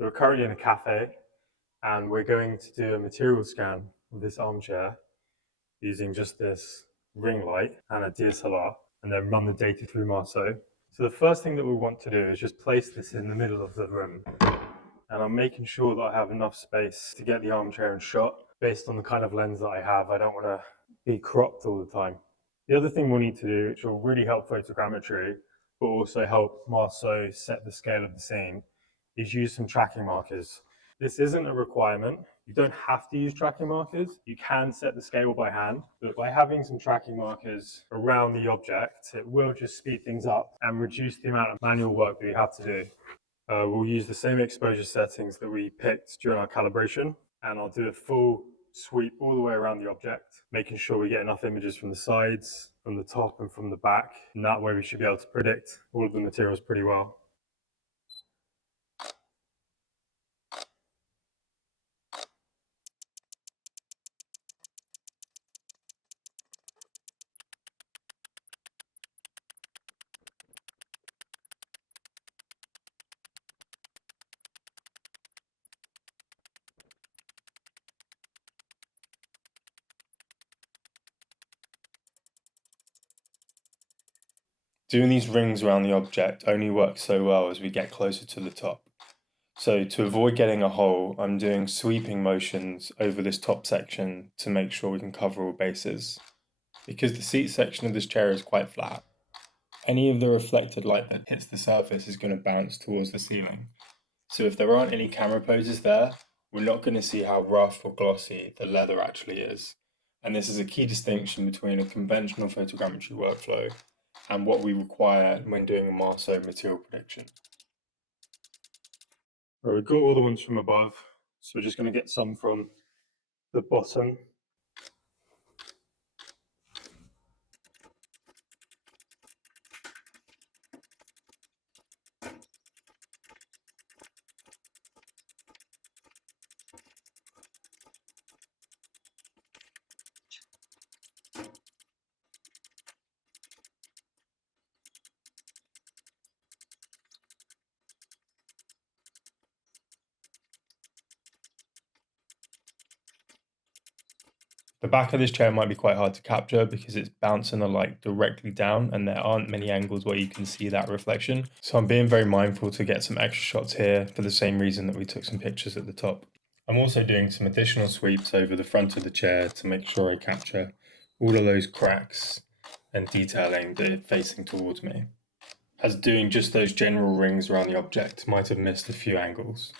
So we're currently in a cafe and we're going to do a material scan of this armchair using just this ring light and a DSLR and then run the data through Marceau. So the first thing that we want to do is just place this in the middle of the room. And I'm making sure that I have enough space to get the armchair in shot. Based on the kind of lens that I have, I don't want to be cropped all the time. The other thing we'll need to do, which will really help photogrammetry, but also help Marceau set the scale of the scene, is use some tracking markers. This isn't a requirement. You don't have to use tracking markers. You can set the scale by hand, but by having some tracking markers around the object, it will just speed things up and reduce the amount of manual work that we have to do. We'll use the same exposure settings that we picked during our calibration, and I'll do a full sweep all the way around the object, making sure we get enough images from the sides, from the top and from the back. And that way we should be able to predict all of the materials pretty well. Doing these rings around the object only works so well as we get closer to the top. So to avoid getting a hole, I'm doing sweeping motions over this top section to make sure we can cover all bases. Because the seat section of this chair is quite flat, any of the reflected light that hits the surface is going to bounce towards the ceiling. So if there aren't any camera poses there, we're not going to see how rough or glossy the leather actually is. And this is a key distinction between a conventional photogrammetry workflow and what we require when doing a Marceau material prediction. Right, we've got all the ones from above, so we're just going to get some from the bottom. The back of this chair might be quite hard to capture because it's bouncing the light directly down and there aren't many angles where you can see that reflection. So I'm being very mindful to get some extra shots here for the same reason that we took some pictures at the top. I'm also doing some additional sweeps over the front of the chair to make sure I capture all of those cracks and detailing that are facing towards me, as doing just those general rings around the object might have missed a few angles.